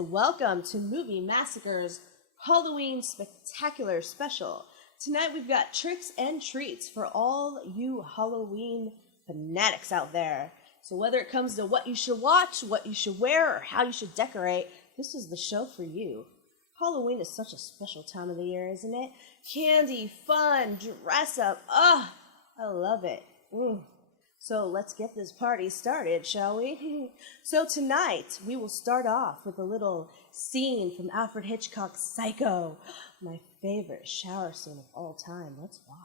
and welcome to Movie Massacre's Halloween Spectacular Special. Tonight we've got tricks and treats for all you Halloween fanatics out there. So whether it comes to what you should watch, what you should wear, or how you should decorate, this is the show for you. Halloween is such a special time of the year, isn't it? Candy, fun, dress up. I love it. So let's get this party started, shall we? So tonight, we will start off with a little scene from Alfred Hitchcock's Psycho, my favorite shower scene of all time. Let's watch.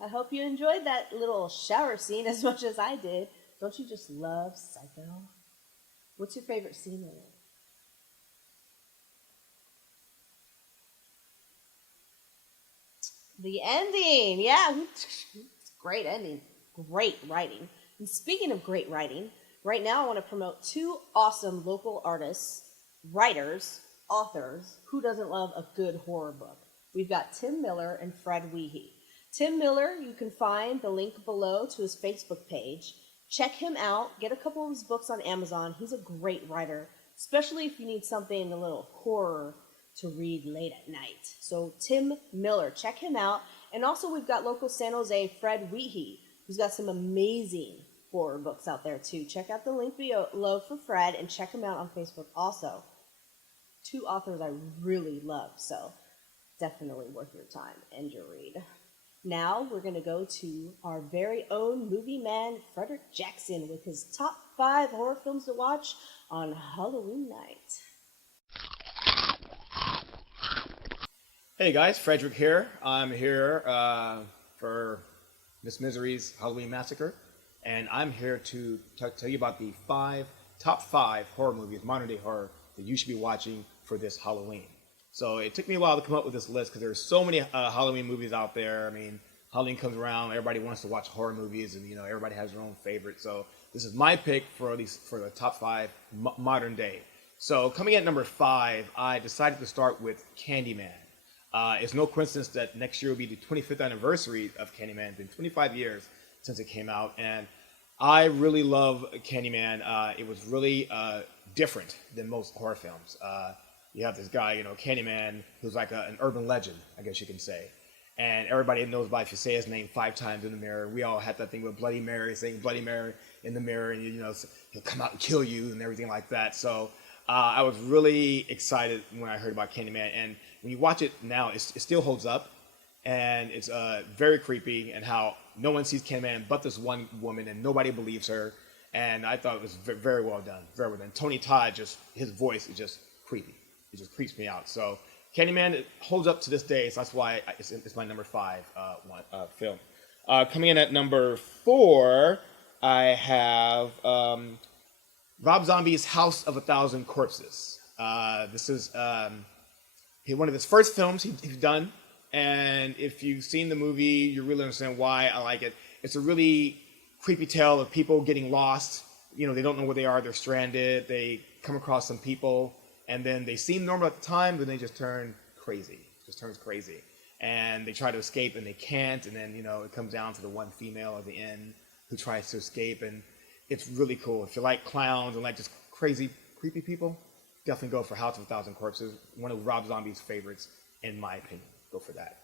I hope you enjoyed that little shower scene as much as I did. Don't you just love Psycho? What's your favorite scene in it? The ending, yeah. It's a great ending. Great writing. And speaking of great writing, right now I want to promote two awesome local artists, writers, authors. Who doesn't love a good horror book? We've got Tim Miller and Fred Weehee. Tim Miller, you can find the link below to his Facebook page. Check him out. Get a couple of his books on Amazon. He's a great writer, especially if you need something a little horror to read late at night. So Tim Miller, check him out. And also we've got local San Jose Fred Weehee, who's got some amazing horror books out there too. Check out the link below for Fred and check him out on Facebook also. Two authors I really love, so definitely worth your time and your read. Now we're going to go to our very own movie man, Frederick Jackson, with his top 5 horror films to watch on Halloween night. Hey guys, Frederick here. I'm here for Miss Misery's Halloween Massacre, and I'm here to tell you about the top 5 horror movies, modern day horror, that you should be watching for this Halloween. So it took me a while to come up with this list because there's so many Halloween movies out there. I mean, Halloween comes around, everybody wants to watch horror movies, and everybody has their own favorite. So this is my pick for the top 5 modern day. So coming at number 5, I decided to start with Candyman. It's no coincidence that next year will be the 25th anniversary of Candyman. It's been 25 years since it came out, and I really love Candyman. It was really different than most horror films. You have this guy, Candyman, who's like an urban legend, I guess you can say. And everybody knows by if you say his name 5 times in the mirror. We all had that thing with Bloody Mary, saying Bloody Mary in the mirror, and he'll come out and kill you and everything like that. So I was really excited when I heard about Candyman. And when you watch it now, it still holds up. And it's very creepy, and how no one sees Candyman but this one woman, and nobody believes her. And I thought it was very well done, very well done. Tony Todd, his voice is just creepy. It just creeps me out. So Candyman, it holds up to this day, so that's why it's my number 5 film. Coming in at number 4, I have Rob Zombie's House of a Thousand Corpses. This is one of his first films he's done, and if you've seen the movie, you really understand why I like it. It's a really creepy tale of people getting lost. They don't know where they are. They're stranded. They come across some people, and then they seem normal at the time, but they just turn crazy. Just turns crazy. and they try to escape and they can't, and then it comes down to the one female at the end who tries to escape, and it's really cool. If you like clowns and like just crazy, creepy people, definitely go for House of a Thousand Corpses. One of Rob Zombie's favorites, in my opinion. Go for that.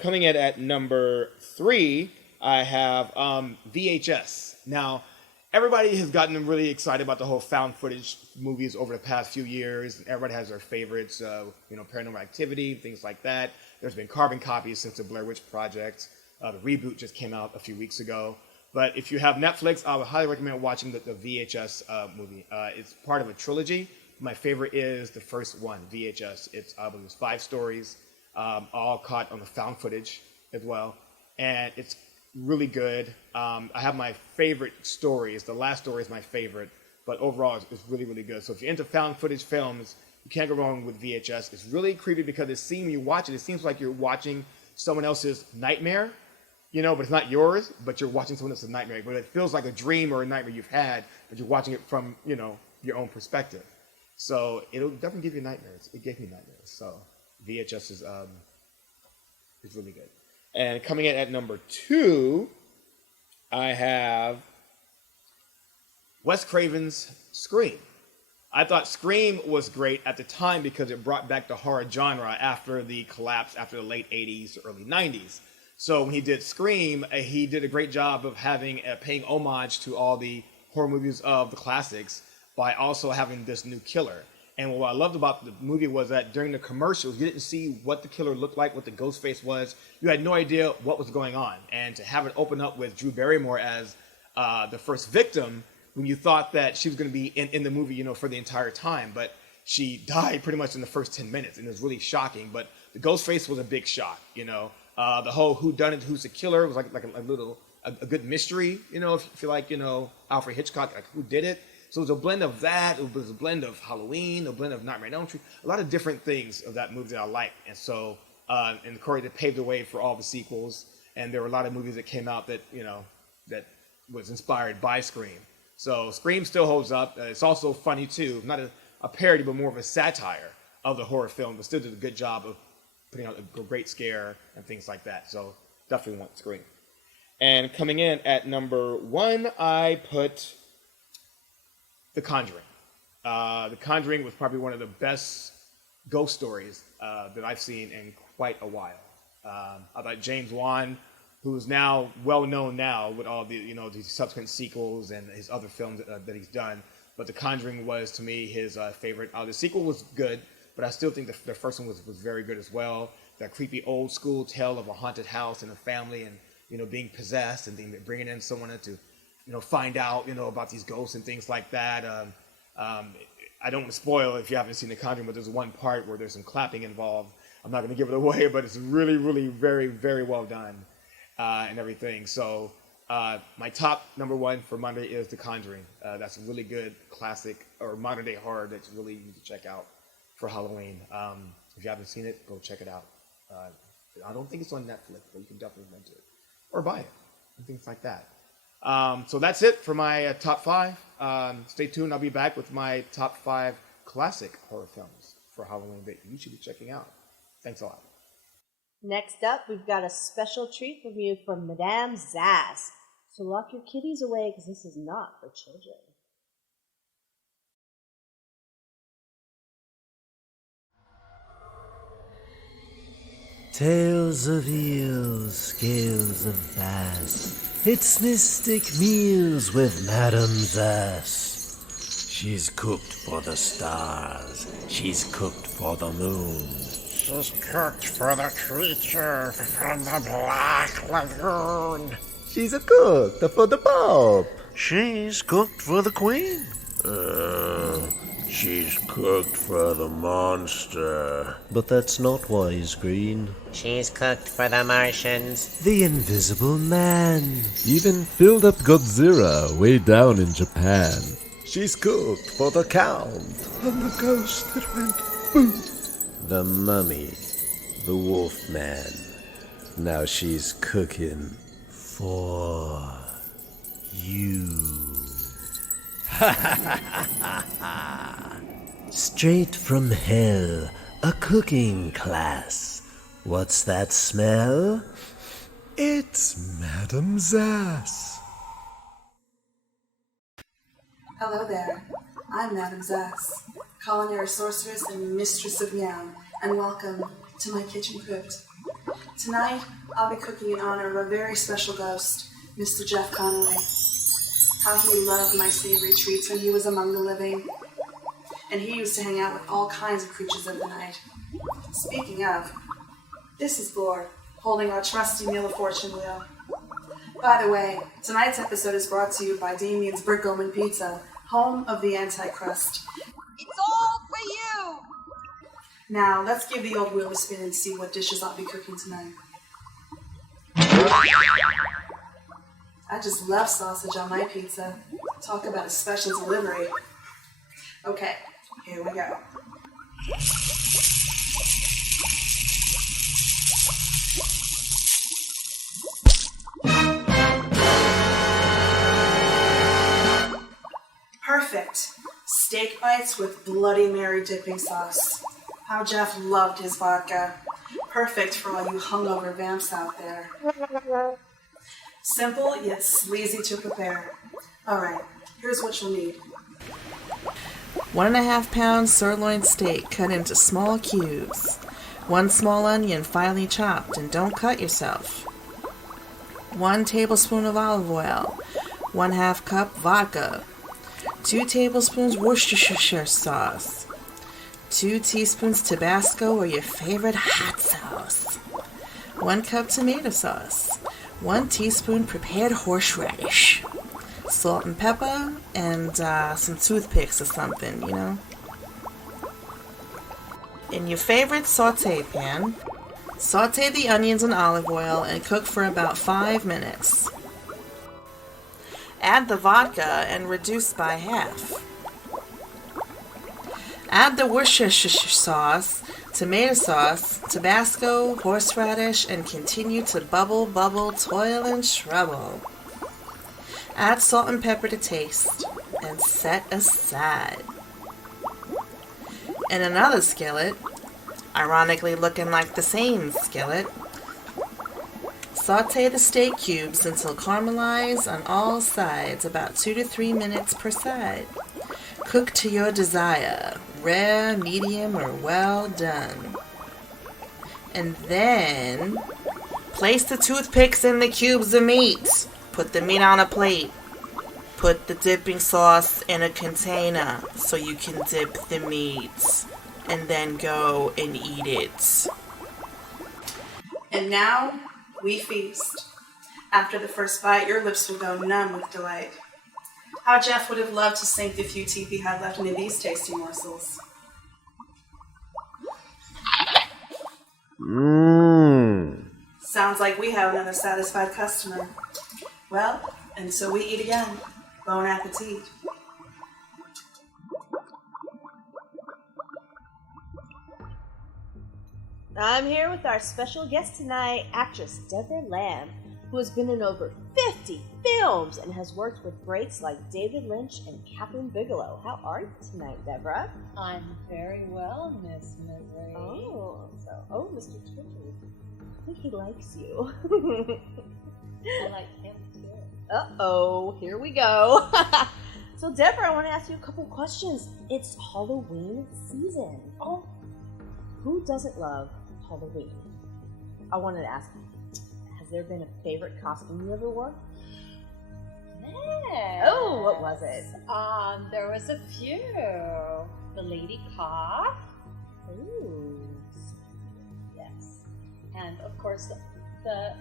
Coming in at number 3, I have VHS. Now, everybody has gotten really excited about the whole found footage movies over the past few years. Everybody has their favorites, Paranormal Activity, things like that. There's been carbon copies since the Blair Witch Project. The reboot just came out a few weeks ago. But if you have Netflix, I would highly recommend watching the VHS movie. It's part of a trilogy. My favorite is the first one, VHS. It's 5 stories, all caught on the found footage as well. And it's really good. I have my favorite stories. The last story is my favorite. But overall, it's really, really good. So if you're into found footage films, you can't go wrong with VHS. It's really creepy because when you watch it, it seems like you're watching someone else's nightmare. But it's not yours, but you're watching someone else's nightmare. But it feels like a dream or a nightmare you've had, but you're watching it from, your own perspective. So it'll definitely give you nightmares. It gave me nightmares. So VHS is really good. And coming in at number 2, I have Wes Craven's Scream. I thought Scream was great at the time because it brought back the horror genre after the collapse after the late 80s, early 90s. So when he did Scream, he did a great job of paying homage to all the horror movies of the classics by also having this new killer. And what I loved about the movie was that during the commercials, you didn't see what the killer looked like, what the ghost face was. You had no idea what was going on. And to have it open up with Drew Barrymore as the first victim, when you thought that she was going to be in the movie, for the entire time, but she died pretty much in the first 10 minutes, and it was really shocking. But the ghost face was a big shock, The whole whodunit, who's the killer, was like a good mystery, if you like, Alfred Hitchcock, like who did it. So it was a blend of that. It was a blend of Halloween, a blend of Nightmare on Elm Street, a lot of different things of that movie that I liked. And so, and Corey, that paved the way for all the sequels. And there were a lot of movies that came out that, that was inspired by Scream. So Scream still holds up. It's also funny too, not a parody, but more of a satire of the horror film, but still did a good job of putting out a great scare and things like that. So definitely want Scream. And coming in at number 1, I put The Conjuring. The Conjuring was probably one of the best ghost stories that I've seen in quite a while. I thought James Wan, who is now well known now with all the these subsequent sequels and his other films that he's done, but The Conjuring was to me his favorite. The sequel was good, but I still think the first one was very good as well. That creepy old school tale of a haunted house and a family and being possessed and bringing in someone to find out, about these ghosts and things like that. I don't want to spoil if you haven't seen The Conjuring, but there's one part where there's some clapping involved. I'm not going to give it away, but it's really, really very, very well done and everything. So my top number 1 for Monday is The Conjuring. That's a really good classic or modern day horror that you really need to check out for Halloween. If you haven't seen it, go check it out. I don't think it's on Netflix, but you can definitely rent it or buy it and things like that. So that's it for my top 5. Stay tuned. I'll be back with my top 5 classic horror films for Halloween that you should be checking out. Thanks a lot. Next up, we've got a special treat from you from Madame Zaz. So lock your kitties away because this is not for children. Tales of eels, scales of bass. It's mystic meals with Madame Zaz. She's cooked for the stars. She's cooked for the moon. She's cooked for the creature from the Black Lagoon. She's a cook for the Pope. She's cooked for the Queen. She's cooked for the monster. But that's not Wisecreen. She's cooked for the Martians. The Invisible Man. Even filled up Godzilla way down in Japan. She's cooked for the Count. And the ghost that went boom. The Mummy. The Wolfman. Now she's cooking for you. Straight from hell, a cooking class. What's that smell? It's Madam's ass. Hello there. I'm Madame Zass, culinary sorceress and mistress of Meow, and welcome to my kitchen crypt. Tonight, I'll be cooking in honor of a very special ghost, Mr. Jeff Conway. How he loved my savory treats when he was among the living. And he used to hang out with all kinds of creatures of the night. Speaking of, this is Gore, holding our trusty Wheel of Fortune wheel. By the way, tonight's episode is brought to you by Damien's Brick Oven Pizza, home of the Antichrist. It's all for you! Now, let's give the old wheel a spin and see what dishes I'll be cooking tonight. I just love sausage on my pizza. Talk about a special delivery. Okay, here we go. Perfect. Steak bites with Bloody Mary dipping sauce. How Jeff loved his vodka. Perfect for all you hungover vamps out there. Simple yet sleazy to prepare. Alright, here's what you'll need. 1.5 pound sirloin steak cut into small cubes. 1 small onion finely chopped, and don't cut yourself. 1 tablespoon of olive oil. 1/2 cup vodka. 2 tablespoons Worcestershire sauce. 2 teaspoons Tabasco or your favorite hot sauce. 1 cup tomato sauce. 1 teaspoon prepared horseradish. Salt and pepper, and some toothpicks or something, you know. In your favorite saute pan, saute the onions in olive oil and cook for about 5 minutes. Add the vodka and reduce by half. Add the Worcestershire sauce, tomato sauce, Tabasco, horseradish, and continue to bubble, toil, and trouble. Add salt and pepper to taste, and set aside. In another skillet, ironically looking like the same skillet, saute the steak cubes until caramelized on all sides, about 2 to 3 minutes per side. Cook to your desire, rare, medium, or well done. And then, place the toothpicks in the cubes of meat. Put the meat on a plate. Put the dipping sauce in a container so you can dip the meat. And then go and eat it. And now, we feast. After the first bite, your lips will go numb with delight. How Jeff would have loved to sink the few teeth he had left into these tasty morsels. Mmm. Sounds like we have another satisfied customer. Well, and so we eat again. Bon appetit. I'm here with our special guest tonight, actress Deborah Lamb, who has been in over 50 films and has worked with greats like David Lynch and Catherine Bigelow. How are you tonight, Deborah? I'm very well, Miss Misery. Mr. Twitcher. I think he likes you. I like him too. Uh-oh, here we go. So, Deborah, I want to ask you a couple questions. It's Halloween season. Oh. Who doesn't love Halloween? I wanted to ask you, has there been a favorite costume you ever wore? Yes. Oh, what was it? There was a few. The Lady Cough. Ooh. Yes. And of course the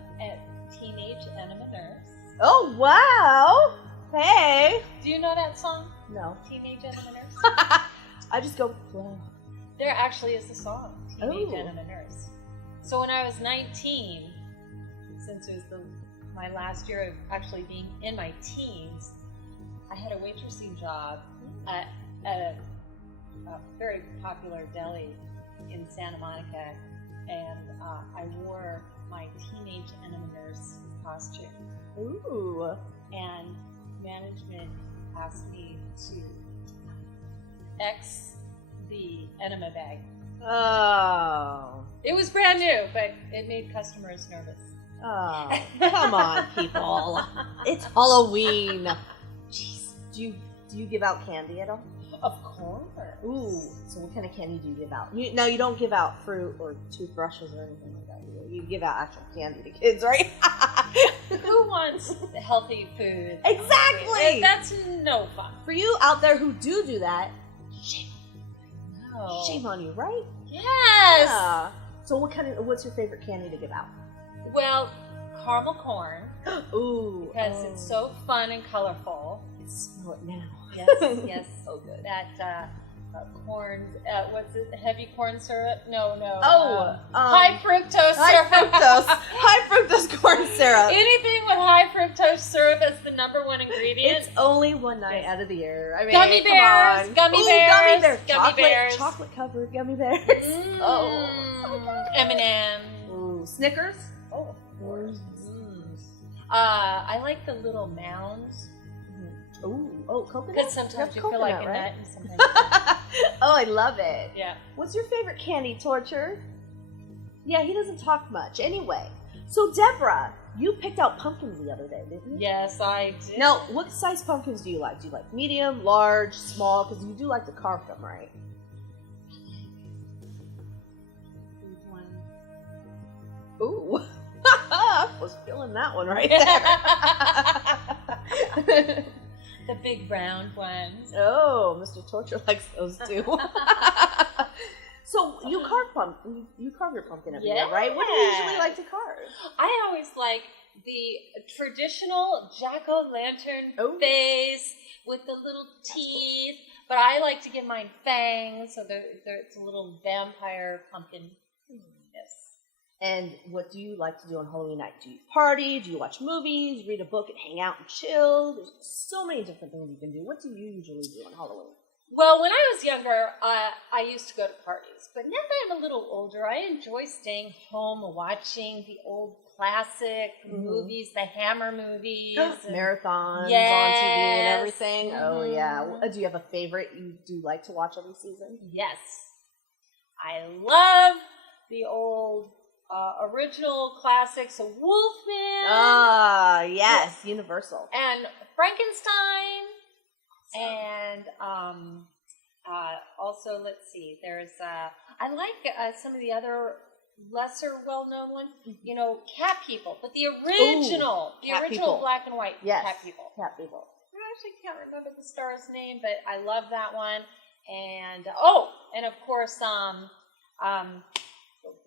Teenage Enema Nurse. Oh, wow. Hey. Do you know that song? No. Teenage Enema Nurse? I just go with the flow. There actually is a song, Teenage Oh. Enema Nurse. So when I was 19, since it was my last year of actually being in my teens, I had a waitressing job at a very popular deli in Santa Monica, and I wore my Teenage Enema Nurse costume. Ooh. And management asked me to X the enema bag Oh. It was brand new, but it made customers nervous. Oh. Come on, people. It's Halloween. Jeez. Do you give out candy at all? Of course. Ooh. So what kind of candy do you give out? No, you don't give out fruit or toothbrushes or anything like that. You give out actual candy to kids, right? Who wants healthy food? Exactly. That's no fun. For you out there who do that, No. shame on you, right? Yes. Yeah. So what's your favorite candy to give out? Well, caramel corn, Ooh. because it's so fun and colorful. Smell it now. Yes, yes. So good. That corn, what's it? Heavy corn syrup? No. High fructose high syrup. high fructose corn syrup. Anything with high fructose syrup is the number one ingredient. It's only one night out of the year. I mean, Gummy bears, come on. gummy Ooh, bears, gummy gummy bears. chocolate covered gummy bears. Oh, so good. M&M. Ooh, Snickers. Oh, of course. I like the little mounds. Ooh, coconut. Because sometimes you feel like a right? nut, and sometimes. Oh, I love it. Yeah. What's your favorite candy, Torture? Yeah, he doesn't talk much. Anyway, so Deborah, you picked out pumpkins the other day, didn't you? Yes, I did. Now, what size pumpkins do you like? Do you like medium, large, small? Because you do like to carve them, right? Ooh. I was feeling that one right there. The big round ones. Oh, Mr. Torture likes those too. So you carve your pumpkin every year, right? What do you usually like to carve? I always like the traditional jack-o'-lantern face with the little teeth, but I like to give mine fangs, so it's a little vampire pumpkin. Yes. And what do you like to do on Halloween night? Do you party? Do you watch movies? Read a book and hang out and chill? There's so many different things you can do. What do you usually do on Halloween? Well, when I was younger, I used to go to parties. But now that I'm a little older, I enjoy staying home and watching the old classic movies, the Hammer movies. Marathons on TV Yes. and everything. Oh, yeah. Do you have a favorite you do like to watch every season? Yes. I love the old original classics of Wolfman. Ah, yes. Universal. And Frankenstein. And also, let's see, there's, I like some of the other lesser well-known ones, you know, Cat People, but the original, Cat People. black and white Yes. Cat People. Cat People. I actually can't remember the star's name, but I love that one. And, and of course,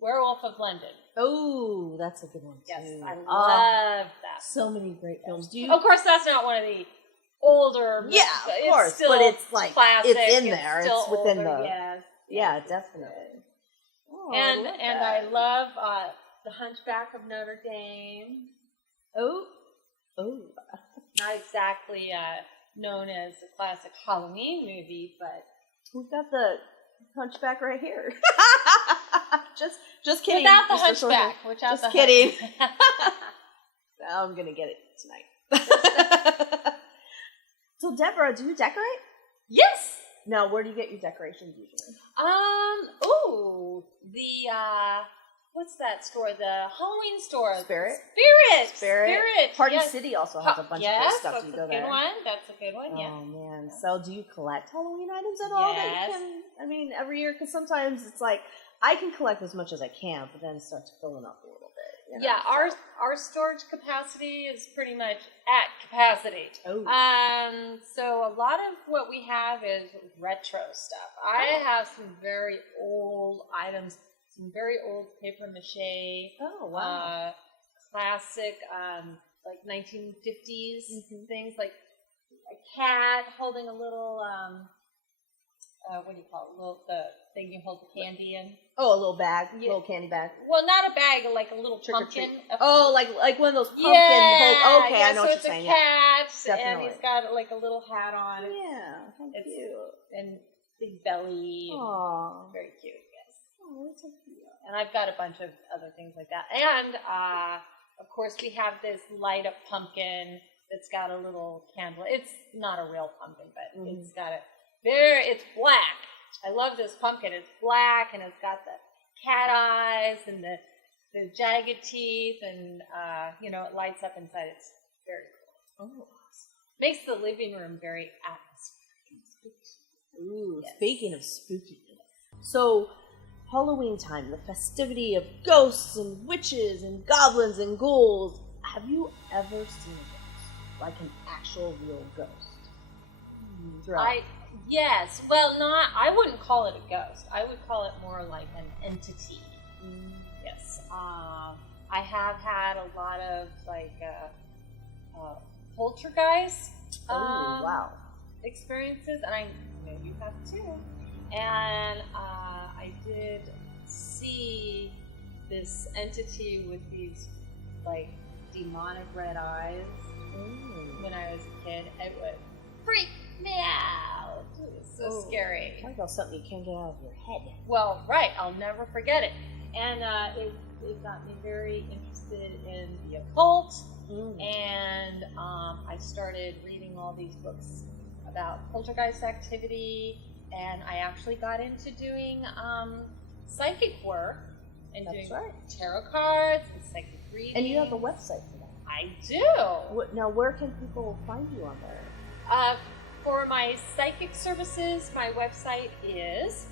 Werewolf of London. Oh, that's a good one, too. Yes, I love that. So many great films. Do you? Of course, that's not one of the older. Yeah, of course, still but it's like classic. it's in there. Still It's within older, the. yes. Yeah, definitely. Oh, And love and that. I love The Hunchback of Notre Dame. Oh. Not exactly known as a classic Halloween movie, but We've got the Hunchback right here. just kidding. without the Mr. Sorcerer. Hunchback. Without Just the kidding. Hunchback. I'm gonna get it tonight. So, Deborah, do you decorate? Yes. Now, where do you get your decorations usually? The what's that store? The Halloween store. Spirit. Party yes. City also has a bunch of Yes, good stuff. that's Do you go a there? good one. That's a good one. Yeah. Oh man! So, do you collect Halloween items at all? That Yes. you can, I mean, every year, because sometimes it's like I can collect as much as I can, but then it starts filling up a little bit. You know? Yeah, our storage capacity is pretty much at capacity. Oh. So a lot of what we have is retro stuff. I have some very old items, some very old paper mache. Oh wow! Classic, like 1950s things, like a cat holding a little what do you call it? The thing you hold the candy in. Oh, a little bag, Yeah. little candy bag. Well, not a bag, like a little Trick or pumpkin. treat. Oh, like one of those pumpkin. Yeah. Okay, yeah, I know so what it's you're saying. a cat, Definitely. and he's got like a little hat on. Yeah, how It's cute. and big belly. And Aww. very cute. Yes. Oh, that's so cute. And I've got a bunch of other things like that. And of course, we have this light up pumpkin that's got a little candle. It's not a real pumpkin, but it's got it's black. It's I love this pumpkin. It's black and it's got the cat eyes and the jagged teeth, and it lights up inside. It's very cool. Oh, Makes the living room very atmospheric. ooh, Yes. speaking of spooky. So, Halloween time, the festivity of ghosts and witches and goblins and ghouls. Have you ever seen a ghost? Like an actual real ghost? Yes. Well, I wouldn't call it a ghost. I would call it more like an entity. Yes. I have had a lot of poltergeist wow. experiences, and I know you have too. And I did see this entity with these demonic red eyes when I was a kid. It would freak me out. It was so scary. Talk about something you can't get out of your head. Well, right. I'll never forget it. And it got me very interested in the occult. And I started reading all these books about poltergeist activity. And I actually got into doing psychic work and doing tarot cards and psychic readings. And you have a website for that. I do. Now, where can people find you on there? For my psychic services, my website is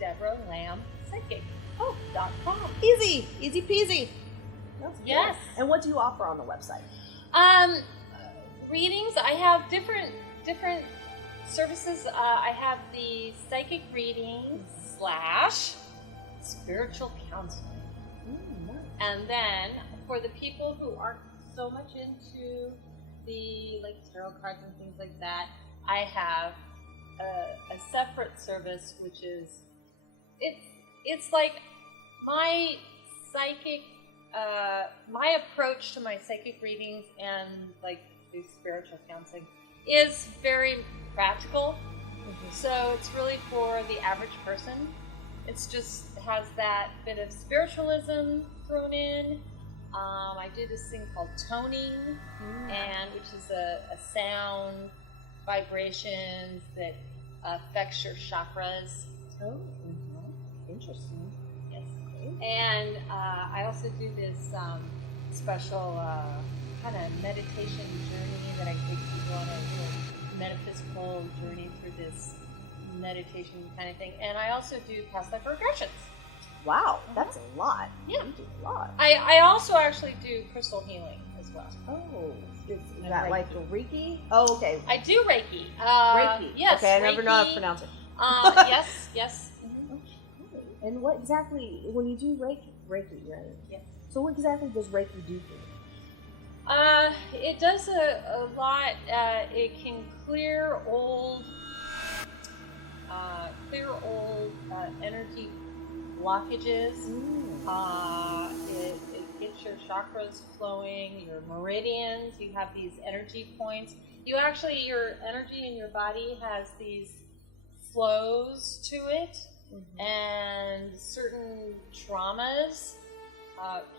DeborahLambPsychic.com. Easy peasy. That's good. Yes. And what do you offer on the website? Readings. I have different services. I have the psychic readings / spiritual counseling. And then for the people who aren't so much into the tarot cards and things like that, I have a separate service, which is it's like my psychic my approach to my psychic readings and the spiritual counseling is very practical. So it's really for the average person. It's just has that bit of spiritualism thrown in. I do this thing called toning, which is a sound vibrations that affects your chakras. Oh, interesting. Yes. And I also do this special kind of meditation journey that I take people on a little metaphysical journey through this meditation kind of thing. And I also do past life regressions. Wow, that's a lot. Yeah. You do a lot. I also actually do crystal healing as well. Oh, is that like Reiki? Oh, okay. I do Reiki. Reiki. Yes. Okay, I never Reiki. know how to pronounce it. Yes. And what exactly, when you do Reiki, right? Yes. So what exactly does Reiki do for you? It does a lot. It can clear old energy blockages. It gets your chakras flowing, your meridians. You have these energy points. Your energy in your body has these flows to it, and certain traumas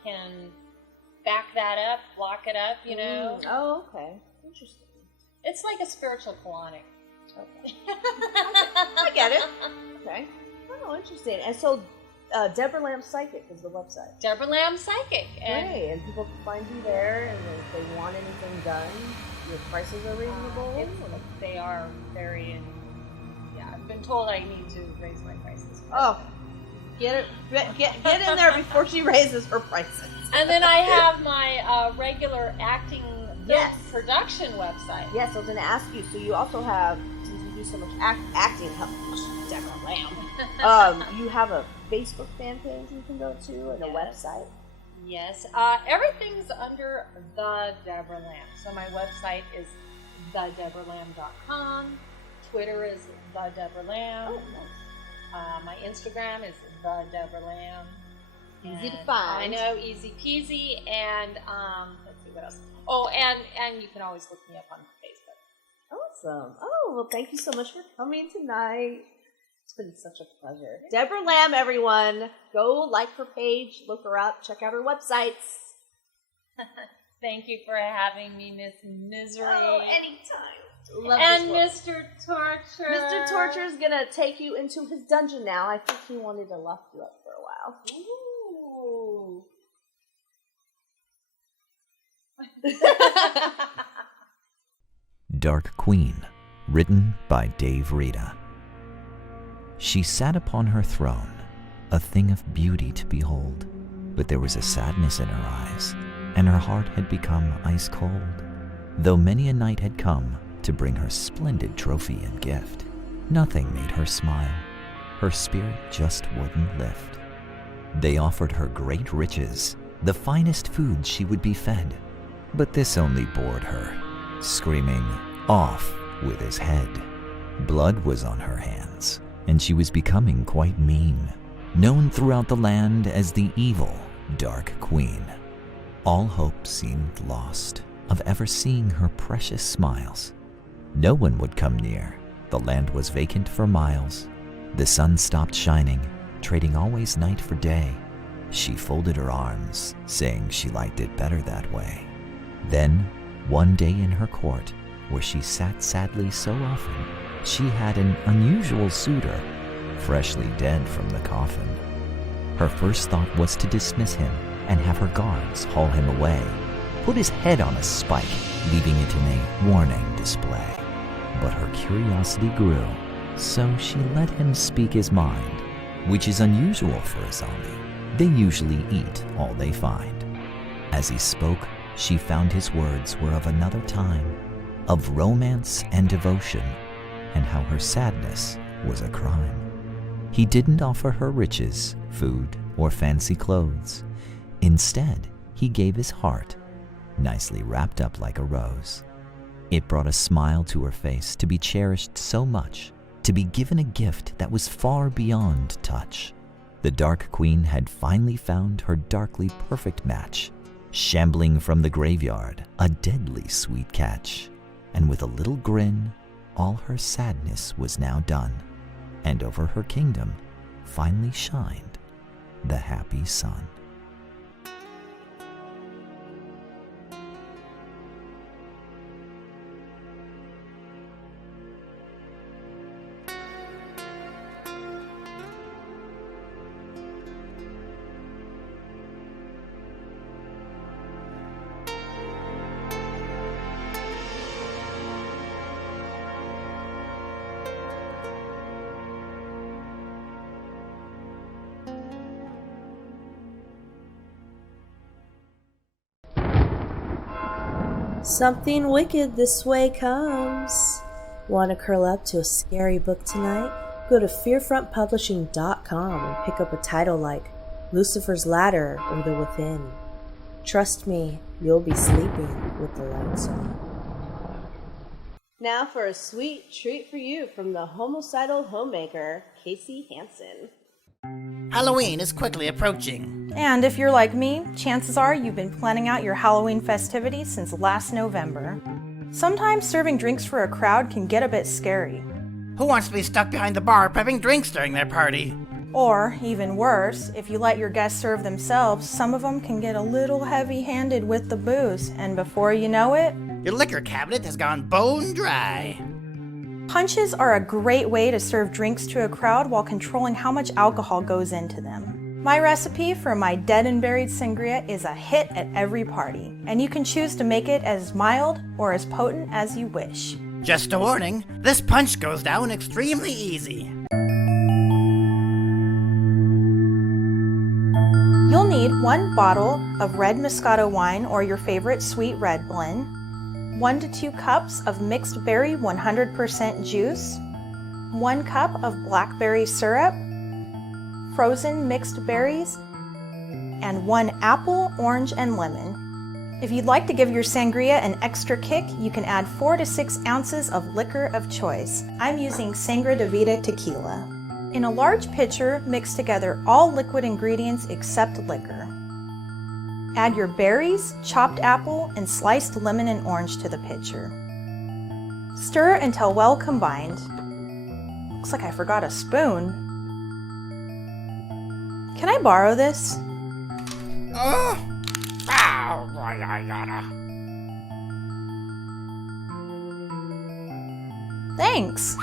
can back that up, block it up, you know. Oh, okay. Interesting. It's like a spiritual colonic. Okay. I get it. Okay. Oh, interesting. And so, Deborah Lamb Psychic is the website. Deborah Lamb Psychic. Great. And people can find you there, and if they want anything done, your prices are reasonable. They are very. I've been told I need to raise my prices. Oh, get in there before she raises her prices. And then I have my regular acting production website. Yes, I was going to ask you. So you also have, since you do so much acting, Deborah Lamb. You have a Facebook fan page you can go to, and a website. Yes, everything's under The Deborah Lamb. So my website is thedeborahlamb.com. Twitter is The Deborah Lamb. Oh, nice. My Instagram is The Deborah Lamb. Easy to find. I know, easy peasy. And let's see what else. Oh, and you can always look me up on Facebook. Awesome. Oh, well, thank you so much for coming tonight. It's been such a pleasure. Deborah Lamb, everyone. Go like her page, look her up, check out her websites. Thank you for having me, Miss Misery. Oh, anytime. Love And this Mr. Torture. Mr. Torture is gonna take you into his dungeon now. I think he wanted to lock you up for a while. Ooh. Dark Queen, written by Dave Rita. She sat upon her throne, a thing of beauty to behold, but there was a sadness in her eyes, and her heart had become ice cold. Though many a knight had come to bring her splendid trophy and gift, nothing made her smile. Her spirit just wouldn't lift. They offered her great riches, the finest food she would be fed, but this only bored her, screaming, "Off with his head." Blood was on her hands, and she was becoming quite mean, known throughout the land as the evil Dark Queen. All hope seemed lost of ever seeing her precious smiles. No one would come near. The land was vacant for miles. The sun stopped shining, trading always night for day. She folded her arms, saying she liked it better that way. Then, one day in her court, where she sat sadly so often, she had an unusual suitor, freshly dead from the coffin. Her first thought was to dismiss him and have her guards haul him away, put his head on a spike, leaving it in a warning display. But her curiosity grew, so she let him speak his mind, which is unusual for a zombie. They usually eat all they find. As he spoke, she found his words were of another time, of romance and devotion, and how her sadness was a crime. He didn't offer her riches, food, or fancy clothes. Instead, he gave his heart, nicely wrapped up like a rose. It brought a smile to her face to be cherished so much, to be given a gift that was far beyond touch. The Dark Queen had finally found her darkly perfect match, shambling from the graveyard, a deadly sweet catch. And with a little grin, all her sadness was now done, and over her kingdom finally shined the happy sun. Something wicked this way comes. Want to curl up to a scary book tonight? Go to fearfrontpublishing.com and pick up a title like Lucifer's Ladder or The Within. Trust me, you'll be sleeping with the lights on. Now for a sweet treat for you from the homicidal homemaker, Casey Hansen. Halloween is quickly approaching. And if you're like me, chances are you've been planning out your Halloween festivities since last November. Sometimes serving drinks for a crowd can get a bit scary. Who wants to be stuck behind the bar prepping drinks during their party? Or, even worse, if you let your guests serve themselves, some of them can get a little heavy-handed with the booze, and before you know it, your liquor cabinet has gone bone dry. Punches are a great way to serve drinks to a crowd while controlling how much alcohol goes into them. My recipe for my dead and buried sangria is a hit at every party, and you can choose to make it as mild or as potent as you wish. Just a warning, this punch goes down extremely easy. You'll need 1 bottle of red Moscato wine or your favorite sweet red blend, 1 to 2 cups of mixed berry 100% juice, 1 cup of blackberry syrup, frozen mixed berries, and 1 apple, orange, and lemon. If you'd like to give your sangria an extra kick, you can add 4 to 6 ounces of liquor of choice. I'm using Sangre de Vida tequila. In a large pitcher, mix together all liquid ingredients except liquor. Add your berries, chopped apple, and sliced lemon and orange to the pitcher. Stir until well combined. Looks like I forgot a spoon. Can I borrow this? Thanks!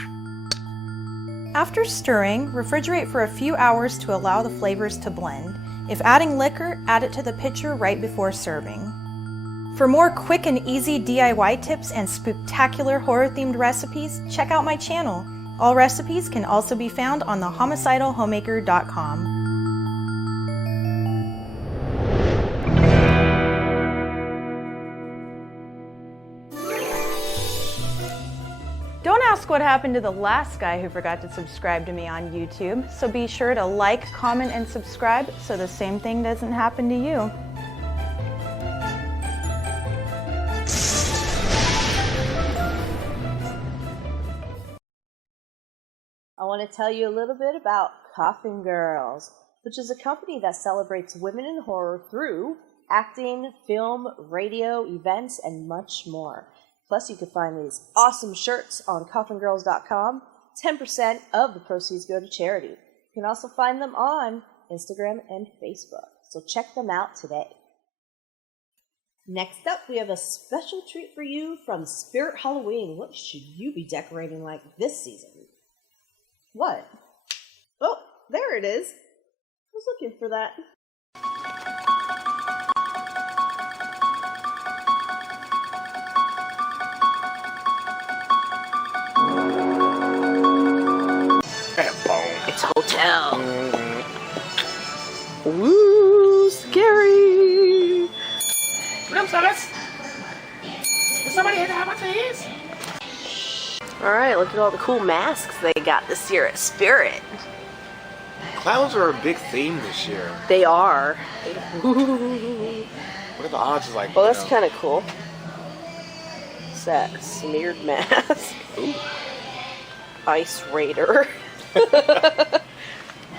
After stirring, refrigerate for a few hours to allow the flavors to blend. If adding liquor, add it to the pitcher right before serving. For more quick and easy DIY tips and spooktacular horror-themed recipes, check out my channel. All recipes can also be found on thehomicidalhomemaker.com. Don't ask what happened to the last guy who forgot to subscribe to me on YouTube, so be sure to like, comment, and subscribe so the same thing doesn't happen to you. I want to tell you a little bit about Coffin Girls, which is a company that celebrates women in horror through acting, film, radio, events, and much more. Plus, you can find these awesome shirts on coffingirls.com. 10% of the proceeds go to charity. You can also find them on Instagram and Facebook. So check them out today. Next up, we have a special treat for you from Spirit Halloween. What should you be decorating like this season? What? Oh, there it is. I was looking for that. It's a hotel. Woo, scary. Room service. Is somebody here to have my things? Alright, look at all the cool masks they got this year at Spirit. Clowns are a big theme this year. They are. What are the odds of like? Well, that's kind of cool. It's that smeared mask. Ooh. Ice Raider.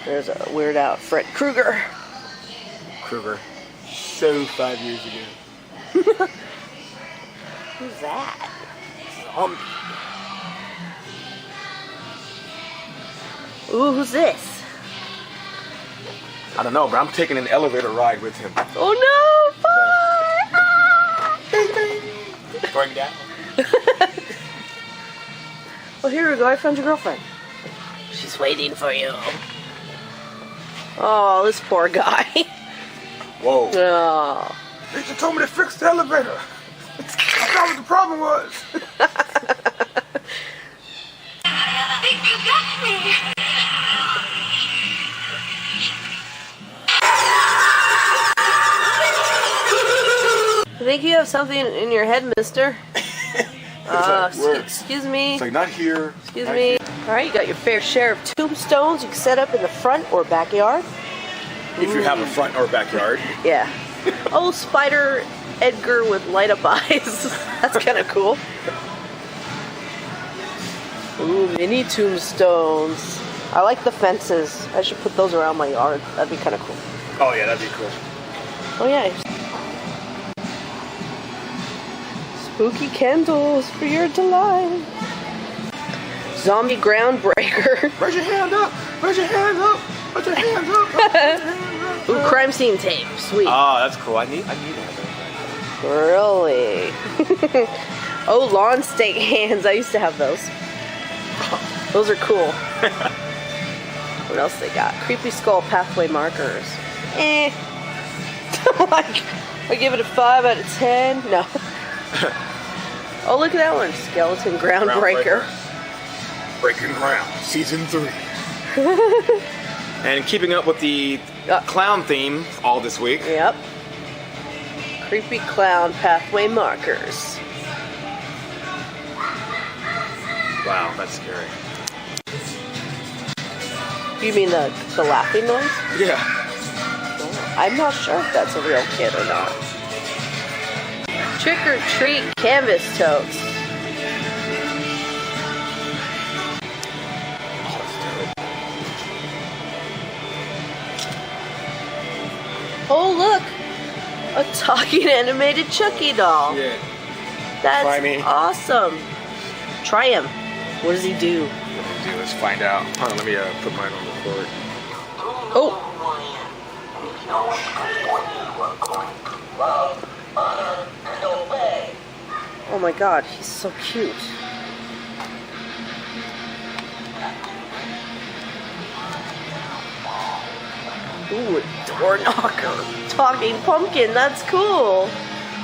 There's a Weird Al Fred Krueger. Krueger. So 5 years ago. Who's that? Zombie. Ooh, who's this? I don't know, but I'm taking an elevator ride with him. Oh no! Fire! Going down. Well, here we go. I found your girlfriend. She's waiting for you. Oh, this poor guy. Whoa. Oh. They just told me to fix the elevator. That's what the problem was. I think you have something in your head, mister. Excuse me. It's like not here. Excuse me. Alright, you got your fair share of tombstones you can set up in the front or backyard. If you have a front or backyard. Yeah. Oh, Spider Edgar with light up eyes. That's kind of cool. Ooh, mini tombstones. I like the fences. I should put those around my yard. That'd be kind of cool. Oh yeah, that'd be cool. Oh yeah. Spooky candles for your delight. Zombie groundbreaker. Raise your hand up. Raise your hand up. Put your hands up. Ooh, crime scene tape. Sweet. Oh, that's cool. I need to have that. Really? Oh, lawn stake hands. I used to have those. Those are cool. What else they got? Creepy skull pathway markers. Like, I give it a 5 out of 10. No. Oh, look at that one. Skeleton groundbreaker. Breaking Ground, Season 3. And keeping up with the clown theme all this week. Yep. Creepy clown pathway markers. Wow, that's scary. You mean the laughing noise? Yeah. Oh, I'm not sure if that's a real kid or not. Trick or treat canvas totes. Oh, look! A talking animated Chucky doll. Yeah. That's Try me. awesome. Try him. What does he do? Let's find out. Hold on, let me put mine on record. Oh! Oh my god, he's so cute. Ooh, a door knocker. Talking pumpkin, that's cool.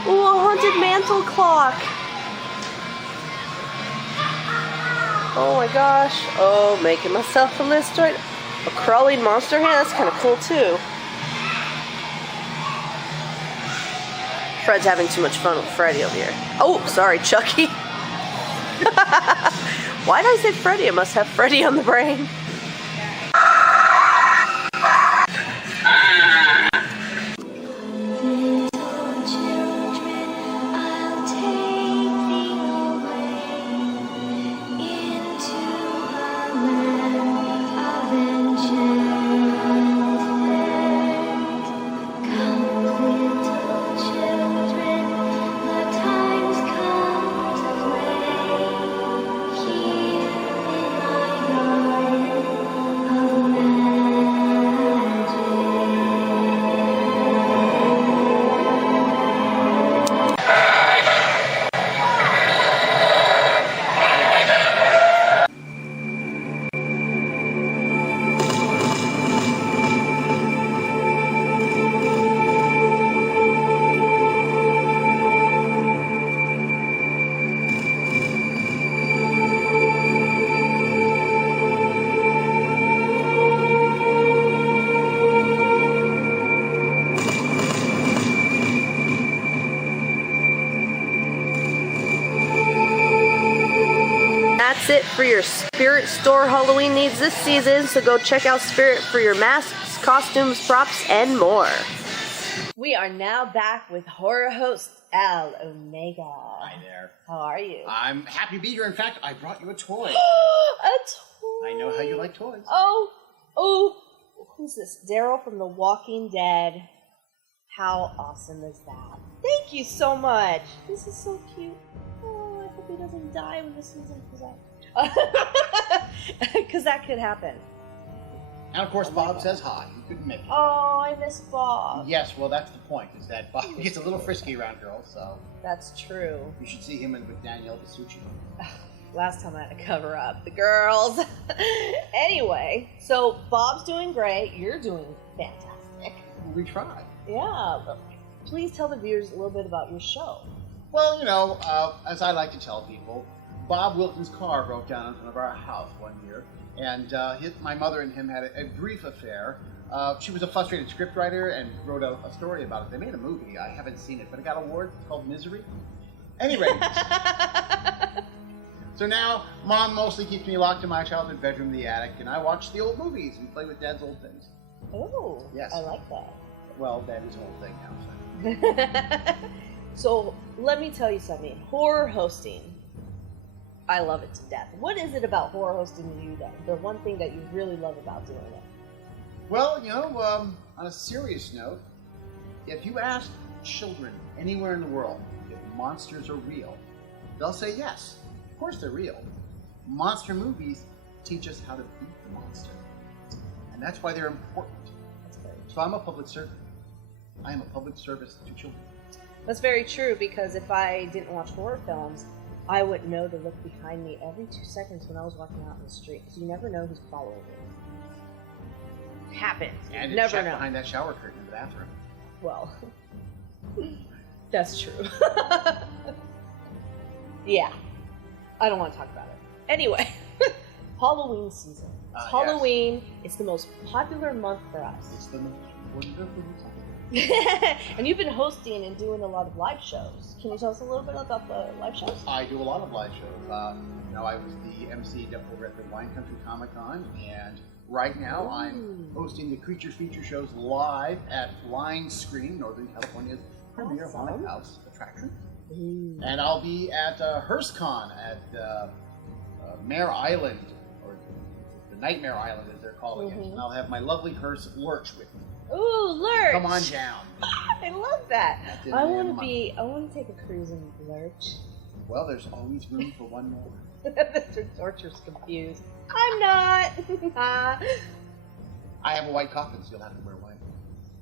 Ooh, a haunted mantle clock. Oh my gosh. Oh, making myself a list right. A crawling monster hand, that's kind of cool too. Fred's having too much fun with Freddy over here. Oh, sorry, Chucky. Why did I say Freddy? I must have Freddy on the brain. That's it for your Spirit Store Halloween needs this season, so go check out Spirit for your masks, costumes, props, and more. We are now back with horror host Al Omega. Hi there. How are you? I'm happy to be here. In fact, I brought you a toy. A toy. I know how you like toys. Oh, who's this? Daryl from The Walking Dead. How awesome is that? Thank you so much. This is so cute. Oh, I hope he doesn't die when this season comes out. Because that could happen. And of course, Bob says hi. He couldn't make it. Oh, I miss Bob. Yes, well, that's the point, is that Bob gets a little frisky around girls, so... That's true. You should see him with Danielle Basucci. Last time I had to cover up the girls. Anyway, so Bob's doing great. You're doing fantastic. We tried. Yeah. Please tell the viewers a little bit about your show. Well, you know, as I like to tell people, Bob Wilton's car broke down in front of our house one year, and my mother and him had a brief affair. She was a frustrated scriptwriter and wrote a story about it. They made a movie. I haven't seen it, but it got an award. It's called Misery. Anyway, so now Mom mostly keeps me locked in my childhood bedroom, the attic, and I watch the old movies and play with Dad's old things. Oh, yes. I like that. Well, that is an old thing now. So let me tell you something. Horror hosting, I love it to death. What is it about horror hosting you then? The one thing that you really love about doing it? Well, you know, on a serious note, if you ask children anywhere in the world if monsters are real, they'll say yes. Of course they're real. Monster movies teach us how to beat the monster. And that's why they're important. So I'm a public servant. I am a public service to children. That's very true, because if I didn't watch horror films, I wouldn't know to look behind me every 2 seconds when I was walking out in the street, because you never know who's following you. It happens. And You it's never check know. behind that shower curtain in the bathroom. Well, that's true. Yeah. I don't want to talk about it. Anyway, Halloween season. It's Halloween. Yes. It's the most popular month for us. It's the most wonderful time. And you've been hosting and doing a lot of live shows. Can you tell us a little bit about the live shows? I do a lot of live shows. You know, I was the MC over at the Wine Country Comic Con, and right now I'm hosting the Creature Feature shows live at Line Screen, Northern California's premier haunted house attraction. And I'll be at HearstCon at Mare Island, or the Nightmare Island as they're calling it. And I'll have my lovely Hearst Lurch with me. Ooh, Lurch! Come on down. I love that. That's I it, want man. to take a cruise in Lurch. Well, there's always room for one more. Mr. Torture's confused. I'm not. I have a white coffin, so you'll have to wear white.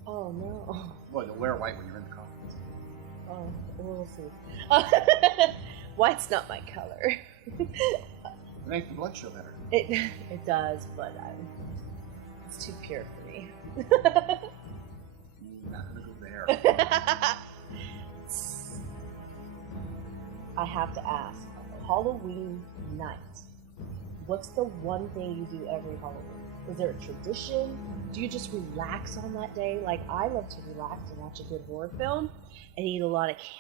Oh no. Well, you'll wear white when you're in the coffin. Oh, we'll see. White's not my color. It makes the blood show better. It does, but It's too pure for me. I'm not gonna go there. I have to ask, Halloween night, what's the one thing you do every Halloween? Is there a tradition? Do you just relax on that day? Like, I love to relax and watch a good horror film and eat a lot of candy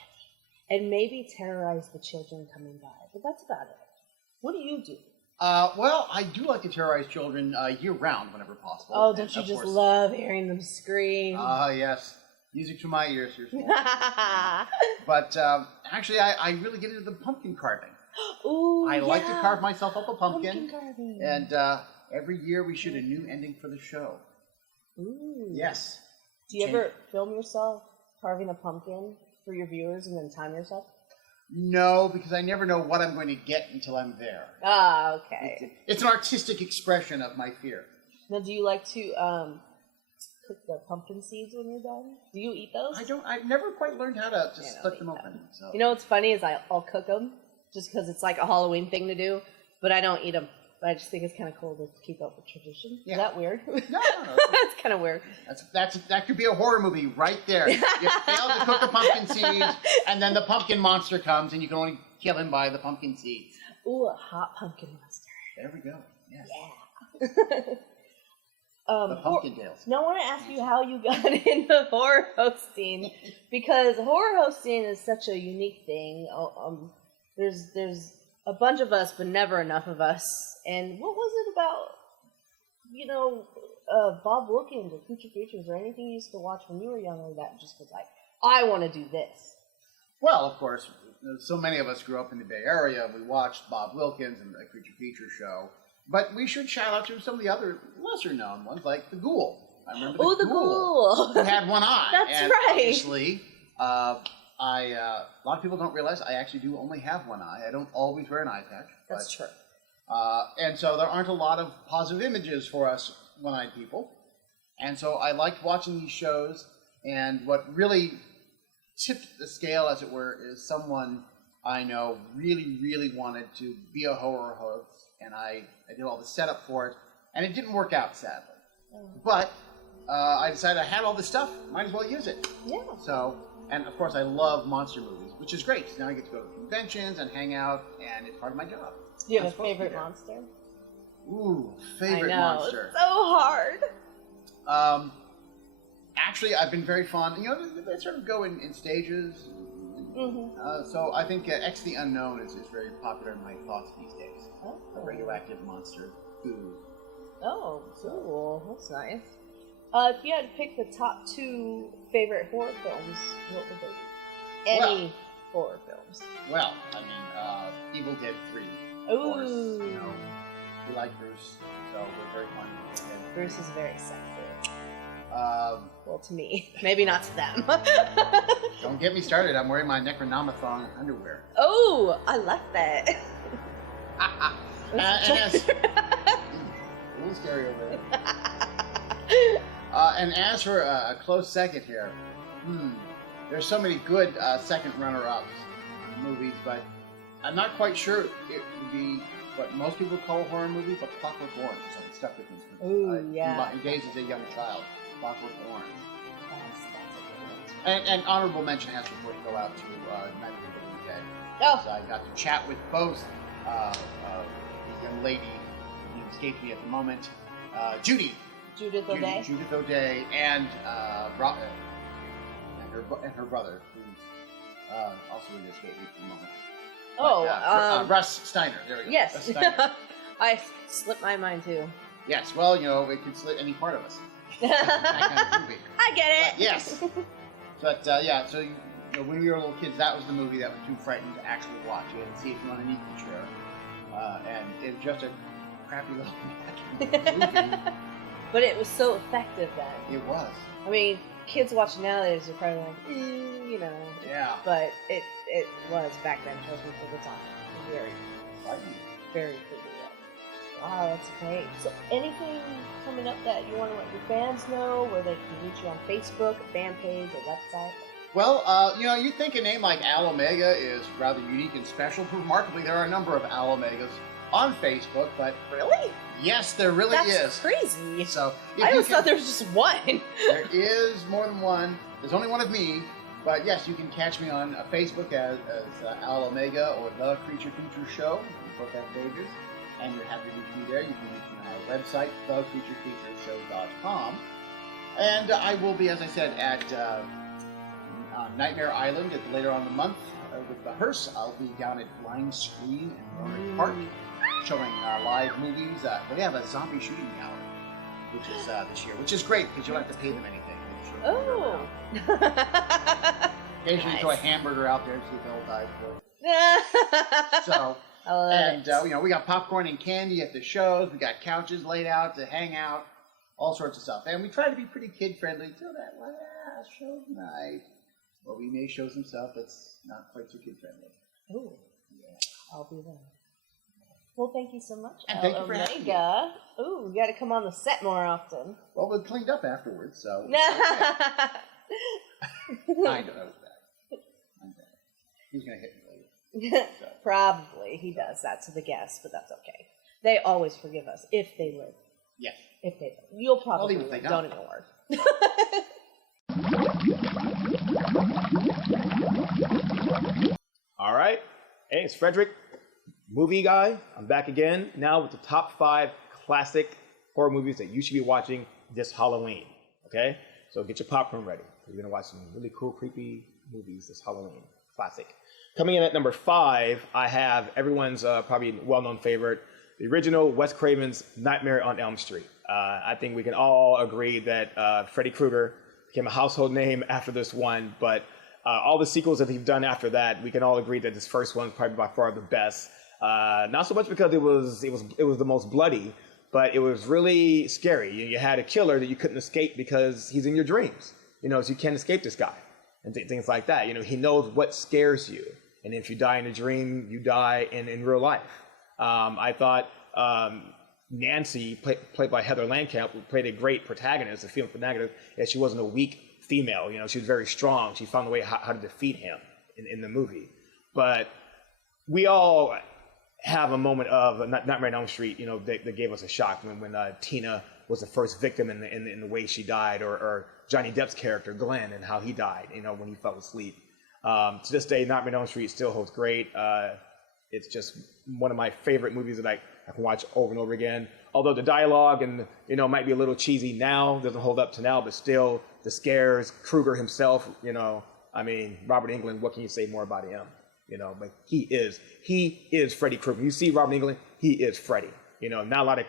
and maybe terrorize the children coming by, but that's about it. What do you do? Well, I do like to terrorize children year-round whenever possible. Oh, don't you just love hearing them scream? Yes. Music to my ears. But actually, I really get into the pumpkin carving. Ooh, I like to carve myself up a pumpkin. carving. And every year we shoot a new ending for the show. Ooh. Yes. Do you ever film yourself carving a pumpkin for your viewers and then time yourself? No, because I never know what I'm going to get until I'm there. Ah, okay. It's an artistic expression of my fear. Now, do you like to cook the pumpkin seeds when you're done? Do you eat those? I've never quite learned how to just split them open. So. You know what's funny is I'll cook them just because it's like a Halloween thing to do, but I don't eat them. I just think it's kind of cool to keep up with tradition. Yeah. Is that weird? No. That's kind of weird. That could be a horror movie right there. You failed to cook the pumpkin seeds, and then the pumpkin monster comes, and you can only kill him by the pumpkin seeds. Ooh, a hot pumpkin monster. There we go. Yes. Yeah. The pumpkin tales. Now I want to ask you how you got into horror hosting, because horror hosting is such a unique thing. There's a bunch of us, but never enough of us. And what was it about, Bob Wilkins or Creature Features or anything you used to watch when you were younger that just was like, I want to do this? Well, of course, so many of us grew up in the Bay Area. We watched Bob Wilkins and the Creature Feature show. But we should shout out to some of the other lesser-known ones, like the Ghoul. I remember the Ghoul. Who had one eye. That's and right. Obviously, a lot of people don't realize I actually do only have one eye. I don't always wear an eye patch. That's true. And so there aren't a lot of positive images for us one-eyed people. And so I liked watching these shows. And what really tipped the scale, as it were, is someone I know really, really wanted to be a horror host. And I did all the setup for it. And it didn't work out, sadly. But I decided I had all this stuff. Might as well use it. Yeah. So... And, of course, I love monster movies, which is great. Now I get to go to conventions and hang out, and it's part of my job. Do you have a favorite monster? Ooh, favorite I know, monster. It's so hard. Actually, I've been very fond. They sort of go in stages. Mm-hmm. So I think X the Unknown is very popular in my thoughts these days. Oh. A radioactive monster. Ooh. Oh, cool. That's nice. If you had to pick the top 2 favorite horror films, what would they be? Any horror films. Well, I mean, Evil Dead 3. Of course. We like Bruce, so we're very fond of Evil Dead. Bruce is very sexy. Well, to me. Maybe not to them. Don't get me started. I'm wearing my Necronomicon underwear. Oh, I like that. And as... a little scary over there. And as for a close second here, there's so many good second runner-ups movies, but I'm not quite sure it would be what most people call a horror movie, but Clockwork Orange is something stuck with me. Ooh, yeah. In days as a young child, Clockwork Orange. And honorable mention has to go out to Night of the Living Dead. Oh. I got to chat with both the young lady, who escaped me at the moment, Judith O'Day, and her brother, who's also in escape me for the moment. Russ Steiner. There we go. Yes. Russ Steiner. I slipped my mind too. Yes. Well, it could slip any part of us. That kind of movie. I get it. But, yes. But so when we were little kids, that was the movie that was too frightening to actually watch. You had to see it from underneath the chair, and it was just a crappy little movie. But it was so effective then. It was. I mean, kids watching nowadays are probably like, Yeah. But it was back then, trust me, for the time. Very frightening. Very creepy. Wow, that's great. So anything coming up that you want to let your fans know, where they can reach you on Facebook, a fan page, a website? Well, you'd think a name like Al Omega is rather unique and special. Remarkably, there are a number of Al Omegas. on Facebook, but really? Yes, there really That's is. crazy. So I always thought there was just one. There is more than one. There's only one of me, but yes, you can catch me on Facebook as Al Omega or The Creature Feature Show. Both have pages, and you're happy to reach me there. You can reach me on our website, thecreaturefeatureshow.com. And I will be, as I said, at Nightmare Island later on in the month with the hearse. I'll be down at Flying Screen in Roanoke Park, showing live movies. They have a zombie shooting hour, which is this year, which is great because you don't have to pay them anything. Oh. Occasionally Nice. throw a hamburger out there to see if they'll die for it. So, I love it. we got popcorn and candy at the shows. We got couches laid out to hang out, all sorts of stuff. And we try to be pretty kid-friendly till that last show night. Well, we may show some stuff that's not quite so kid-friendly. Ooh. Yeah. I'll be there. Well, thank you so much. And thank you for having me. Omega. Ooh, you got to come on the set more often. Well, we cleaned up afterwards, so. I know that was bad. I'm bad. He's going to hit me later. So. Probably. He does that to the guests, but that's okay. They always forgive us if they live. Yes. If they live. You'll probably even if they live. don't. Don't even worry. All right. Hey, it's Frederick, movie guy. I'm back again now with the top 5 classic horror movies that you should be watching this Halloween. Okay? So get your popcorn ready. We're going to watch some really cool, creepy movies this Halloween. Classic. Coming in at number 5, I have everyone's probably well-known favorite, the original Wes Craven's Nightmare on Elm Street. I think we can all agree that Freddy Krueger became a household name after this one, but all the sequels that he's done after that, we can all agree that this first one's probably by far the best. Not so much because it was the most bloody, but it was really scary. You had a killer that you couldn't escape because he's in your dreams. So you can't escape this guy and things like that. He knows what scares you, and if you die in a dream, you die in real life. I thought Nancy, played by Heather Langenkamp, played a great protagonist, a female protagonist, and she wasn't a weak female. She was very strong. She found a way how to defeat him in the movie. But we all have a moment of Nightmare on Elm Street, that gave us a shock when Tina was the first victim in the way she died, or Johnny Depp's character Glenn and how he died, when he fell asleep. To this day, Nightmare on Elm Street still holds great. It's just one of my favorite movies that I can watch over and over again. Although the dialogue and might be a little cheesy now, doesn't hold up to now, but still the scares, Krueger himself, Robert Englund, what can you say more about him? But he is Freddy Krueger. You see Robert Englund, he is Freddy. Not a lot of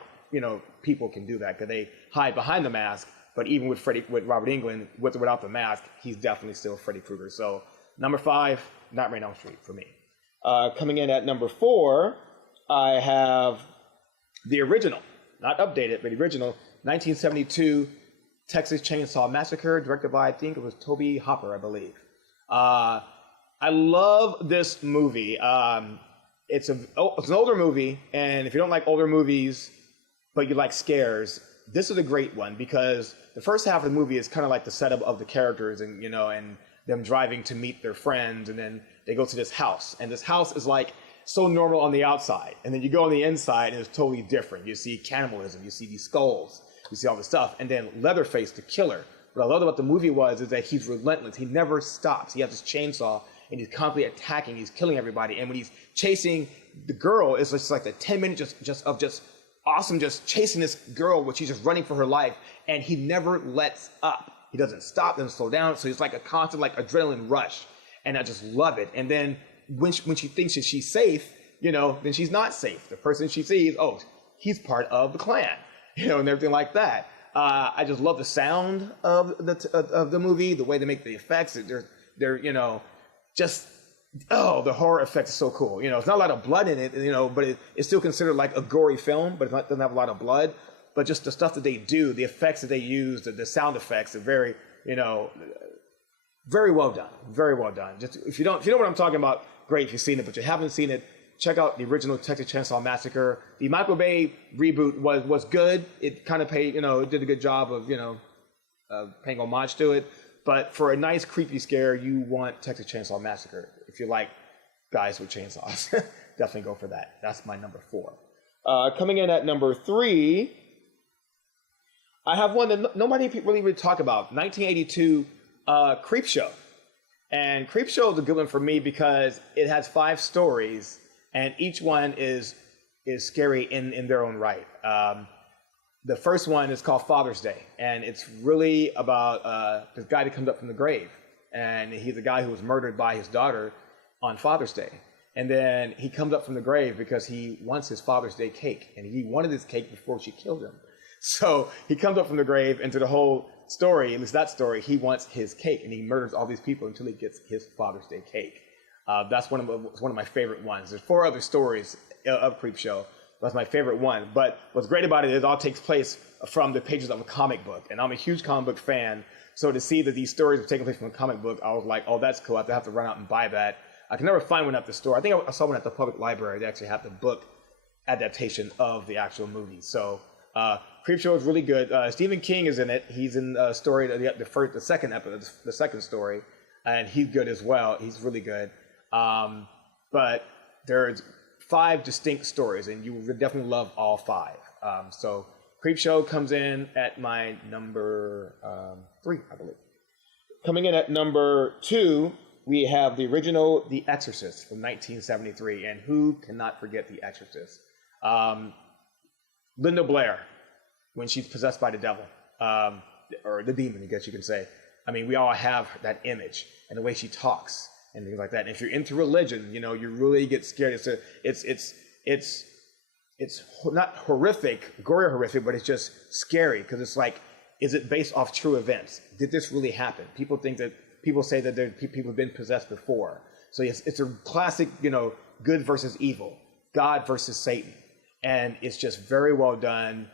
people can do that because they hide behind the mask. But even with Robert Englund, with or without the mask, he's definitely still Freddy Krueger. So number 5, Nightmare on Elm Street for me. Coming in at number 4, I have the original, not updated, but the original 1972 Texas Chainsaw Massacre, directed by, I think it was Toby Hopper, I believe. I love this movie. It's an older movie, and if you don't like older movies, but you like scares, this is a great one because the first half of the movie is kind of like the setup of the characters and them driving to meet their friends, and then they go to this house, and this house is like so normal on the outside, and then you go on the inside and it's totally different. You see cannibalism, you see these skulls, you see all this stuff, and then Leatherface, the killer. What I loved about the movie is that he's relentless. He never stops. He has this chainsaw, and he's constantly attacking. He's killing everybody, and when he's chasing the girl, it's just like the 10 minutes just awesome, just chasing this girl, which she's just running for her life, and he never lets up. He doesn't stop, doesn't slow down, so it's like a constant adrenaline rush, and I just love it. And then when she thinks that she's safe, then she's not safe. The person she sees, oh, he's part of the clan, and everything like that. I just love the sound of the movie, the way they make the effects. They're just the horror effect is so cool. It's not a lot of blood in it, but it's still considered like a gory film, but it doesn't have a lot of blood. But just the stuff that they do, the effects that they use, the sound effects are very, very well done. Very well done. Just if you know what I'm talking about, great. If you've seen it, but you haven't seen it, check out the original Texas Chainsaw Massacre. The Michael Bay reboot was good. It kind of it did a good job of paying homage to it. But for a nice creepy scare, you want Texas Chainsaw Massacre. If you like guys with chainsaws, definitely go for that. That's my number 4. Coming in at number 3, I have one that nobody really talk about. 1982, Creepshow. And Creepshow is a good one for me because it has 5 stories, and each one is scary in their own right. The first one is called Father's Day, and it's really about this guy that comes up from the grave. And he's a guy who was murdered by his daughter on Father's Day. And then he comes up from the grave because he wants his Father's Day cake. And he wanted his cake before she killed him. So he comes up from the grave, and to the whole story, at least that story, he wants his cake. And he murders all these people until he gets his Father's Day cake. That's one of my favorite ones. There's 4 other stories of Creepshow. That's my favorite one. But what's great about it is it all takes place from the pages of a comic book. And I'm a huge comic book fan. So to see that these stories are taking place from a comic book, I was like, oh, that's cool. I have to run out and buy that. I can never find one at the store. I think I saw one at the public library. They actually have the book adaptation of the actual movie. So Creepshow is really good. Stephen King is in it. He's in the story, the second episode, the second story. And he's good as well. He's really good. But there's 5 distinct stories, and you would definitely love all 5. So Creepshow comes in at my number 3, I believe. Coming in at number 2, we have the original The Exorcist from 1973, and who cannot forget The Exorcist? Linda Blair, when she's possessed by the devil, or the demon, I guess you can say. I mean, we all have that image, and the way she talks, and things like that. And if you're into religion, you know, you really get scared. It's not horrific, gory or horrific, but it's just scary because it's like, is it based off true events? Did this really happen? People say that people have been possessed before. So it's a classic, you know, good versus evil, God versus Satan, and it's just very well done.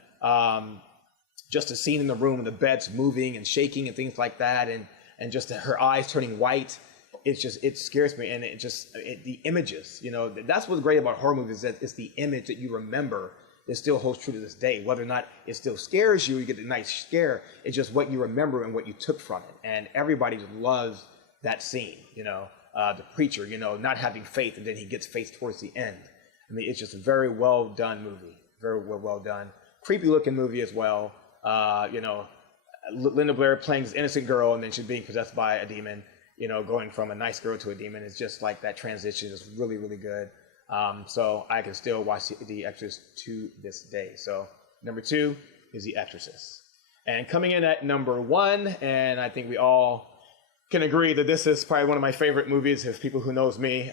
Just a scene in the room and the bed's moving and shaking and things like that, and just her eyes turning white. It scares me, and the images, you know, that's what's great about horror movies, that it's the image that you remember that still holds true to this day. Whether or not it still scares you, you get a nice scare, it's just what you remember and what you took from it. And everybody just loves that scene, you know, the preacher, you know, not having faith, and then he gets faith towards the end. I mean, it's just a very well done movie, very well done. Creepy looking movie as well. You know, Linda Blair playing this innocent girl, and then she's being possessed by a demon. You know, going from a nice girl to a demon is just like that transition is really, really good. So I can still watch The Exorcist to this day. So number 2 is The Exorcist. And coming in at number 1, and I think we all can agree that this is probably one of my favorite movies, if people who knows me.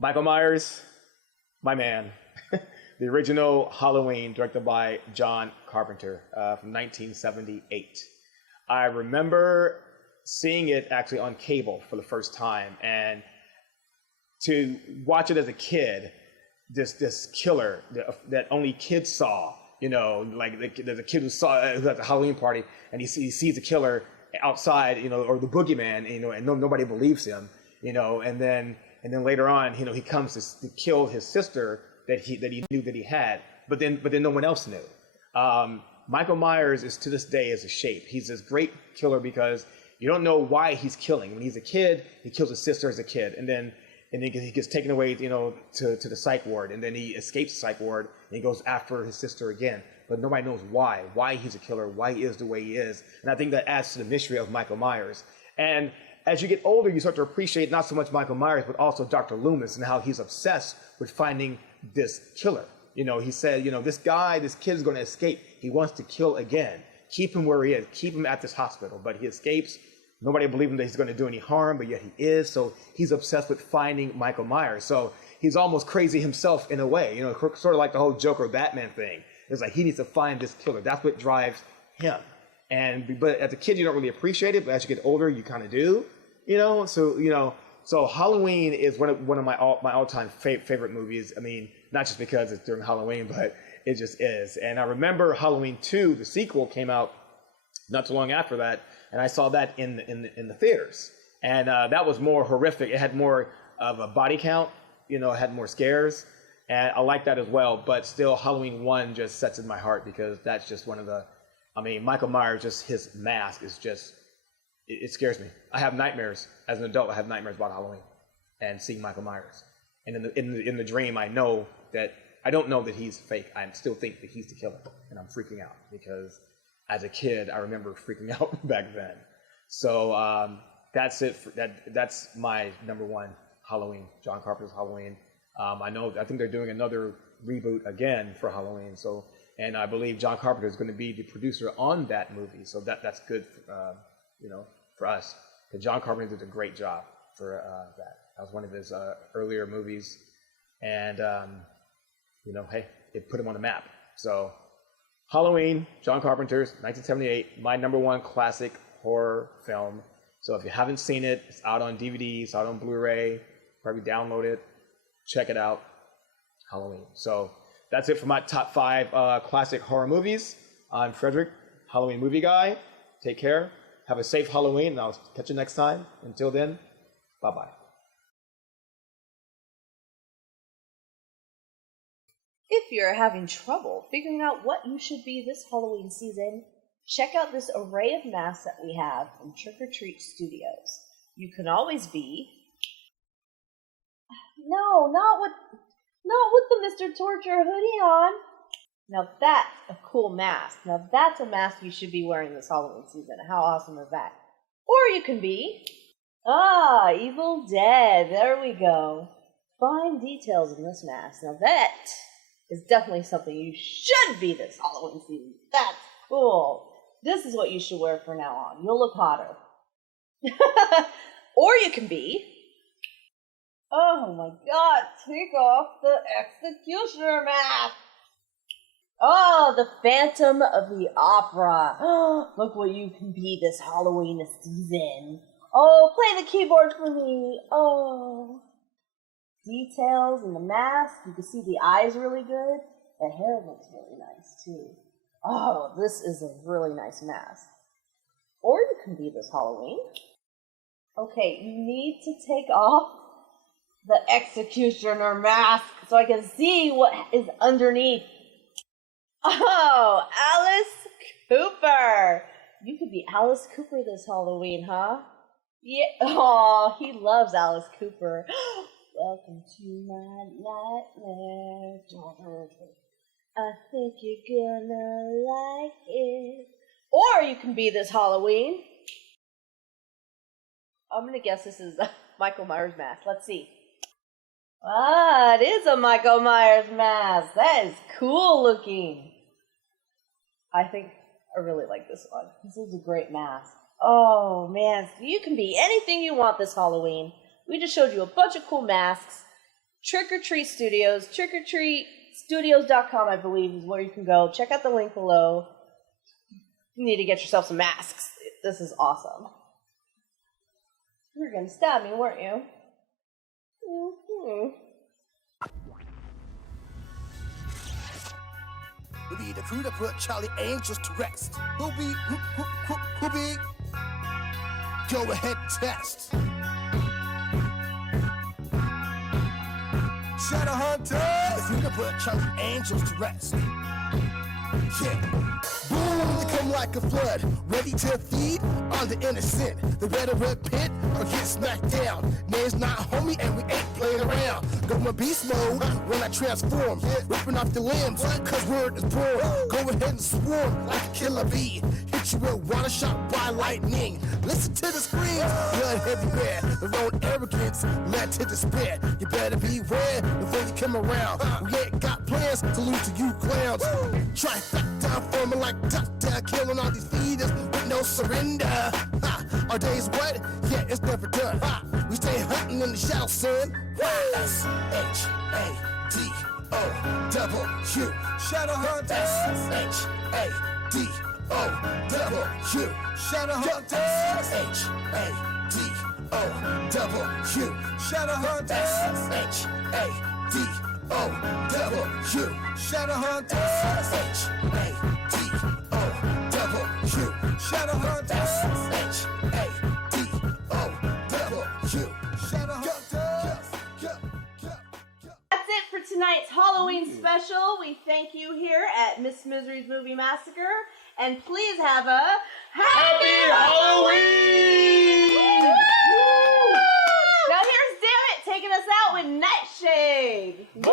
Michael Myers, my man. The original Halloween, directed by John Carpenter from 1978. I remember seeing it actually on cable for the first time, and to watch it as a kid, this killer that only kids saw, you know, like there's a kid who was at the Halloween party, and he sees a killer outside, you know, or the boogeyman, you know, and nobody believes him, you know, and then later on, you know, he comes to kill his sister that he knew that he had, but then no one else knew. Michael Myers is to this day as a shape. He's this great killer because you don't know why he's killing. When he's a kid, he kills his sister as a kid, and then he gets taken away, you know, to the psych ward, and then he escapes the psych ward, and he goes after his sister again. But nobody knows why he's a killer, why he is the way he is. And I think that adds to the mystery of Michael Myers. And as you get older, you start to appreciate not so much Michael Myers, but also Dr. Loomis and how he's obsessed with finding this killer. You know, he said, you know, this kid is going to escape. He wants to kill again. Keep him where he is. Keep him at this hospital. But he escapes. Nobody believes him that he's going to do any harm, but yet he is. So he's obsessed with finding Michael Myers. So he's almost crazy himself in a way. You know, sort of like the whole Joker Batman thing. It's like he needs to find this killer. That's what drives him. But as a kid, you don't really appreciate it. But as you get older, you kind of do. You know, so Halloween is one of my all-time favorite movies. I mean, not just because it's during Halloween, but it just is. And I remember Halloween 2, the sequel, came out not too long after that, and I saw that in the theaters. And that was more horrific. It had more of a body count. You know, it had more scares, and I like that as well. But still, Halloween 1 just sets in my heart because that's just one of the. I mean, Michael Myers, just his mask is just. It scares me. I have nightmares as an adult. I have nightmares about Halloween and seeing Michael Myers. And in the dream, I know that I don't know that he's fake. I still think that he's the killer, and I'm freaking out because as a kid, I remember freaking out back then. So that's it. That's my number one Halloween, John Carpenter's Halloween. I think they're doing another reboot again for Halloween. So, and I believe John Carpenter is going to be the producer on that movie. So that's good, for us. Because John Carpenter did a great job for that. That was one of his earlier movies, and hey, it put him on the map. So, Halloween, John Carpenter's 1978, my number one classic horror film. So if you haven't seen it, it's out on DVD, it's out on Blu-ray. Probably download it, check it out. Halloween. So that's it for my top 5 classic horror movies. I'm Frederick, Halloween movie guy. Take care. Have a safe Halloween, and I'll catch you next time. Until then, bye-bye. If you're having trouble figuring out what you should be this Halloween season, check out this array of masks that we have from Trick or Treat Studios. You can always be... No, not with the Mr. Torture hoodie on. Now that's a cool mask. Now that's a mask you should be wearing this Halloween season. How awesome is that? Or you can be... Evil Dead. There we go. Fine details in this mask. Now that is definitely something you should be this Halloween season. That's cool. This is what you should wear from now on. You'll look hotter. Or you can be... Oh my god, take off the executioner mask! Oh, the Phantom of the Opera. Look what you can be this Halloween season. Oh, play the keyboard for me. Oh. Details in the mask. You can see the eyes really good. The hair looks really nice too. Oh, this is a really nice mask. Or you can be this Halloween. Okay, you need to take off the executioner mask so I can see what is underneath. Oh, Alice Cooper. You could be Alice Cooper this Halloween, huh? Yeah. Oh, he loves Alice Cooper. Welcome to my nightmare. I think you're gonna like it. Or you can be this Halloween. I'm gonna guess this is Michael Myers mask. Let's see. It is a Michael Myers mask. That is cool looking. I think I really like this one. This is a great mask. Oh man, you can be anything you want this Halloween. We just showed you a bunch of cool masks. Trick or Treat Studios, trickortreatstudios.com, I believe, is where you can go. Check out the link below. You need to get yourself some masks. This is awesome. You were gonna stab me, weren't you? We'll be the crew that put Charlie Angels to rest. Who be? Go ahead and test. Shadow Hunter! The crew that put Charlie Angels to rest. Yeah. Boom, they come like a flood, ready to feed on the innocent. The red or red pit or get smacked down. Name's not homie and we ain't playing around. Going beast mode when I transform, ripping off the limbs, cause word is born. Go ahead and swarm like a killer bee. Hit you with water shot by lightning. Listen to the screams, blood everywhere. The road arrogance led to despair. You better beware before you come around. We ain't got plans to lose to you clowns. Try back down for me like Doctor, killing all these feeders with no surrender. Our day's wet, yeah, it's never done. We stay hunting in the shadow, son. S-H-A-D-O-W. Shadow Hunters. S-H-A-D-O-W. Shadow Hunters. S-H-A-D-O-W. Shadow Hunters. S-H-A-D-O-W. Shadow Hunters. S-H-A-D-O-W. Shadow Hunters. S-H-A-D-O-W. Shadow Hunters. That's it for tonight's Halloween special. We thank you here at Miss Misery's Movie Massacre. And please have a Happy Halloween! Woo! Now here's Dammit taking us out with Nightshade. Yeah! Woo!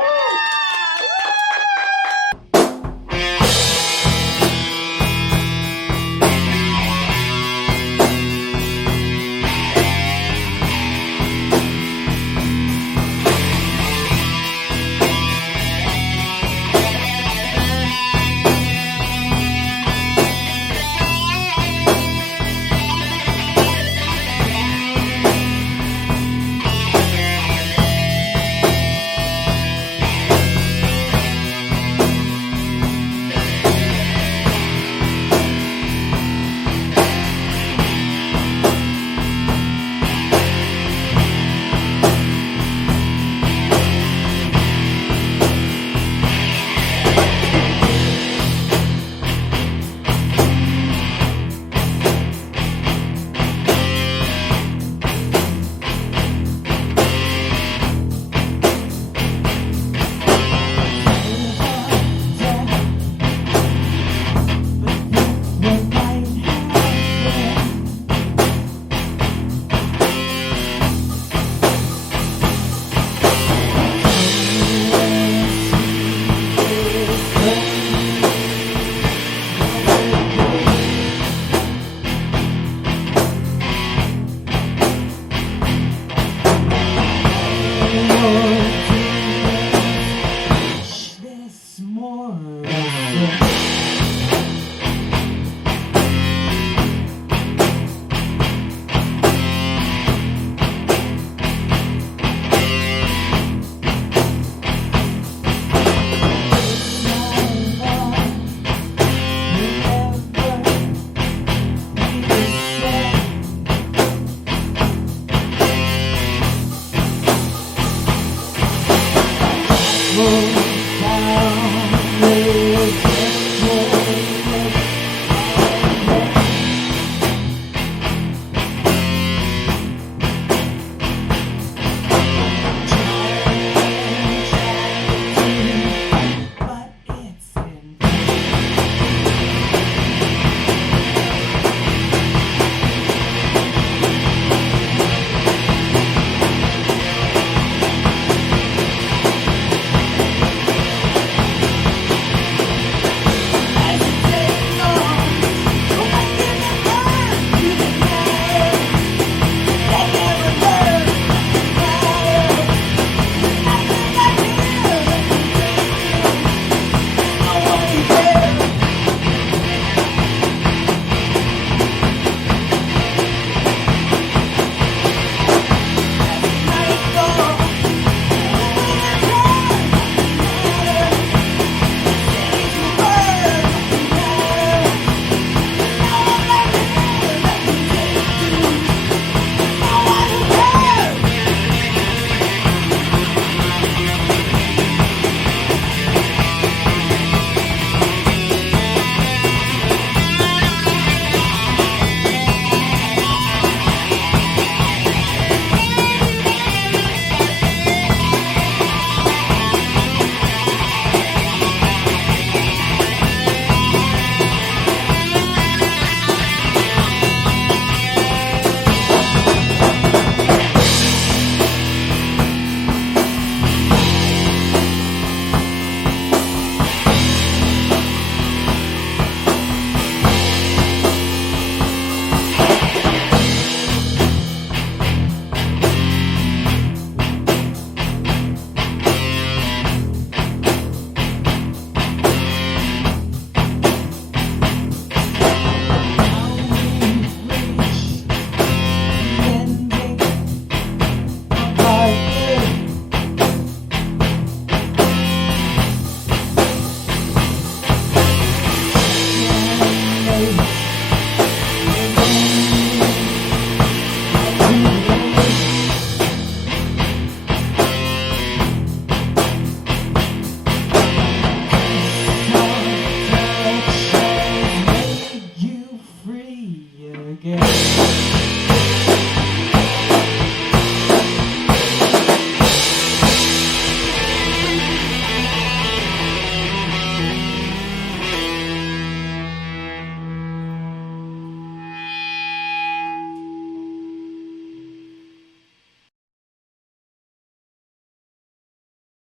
again.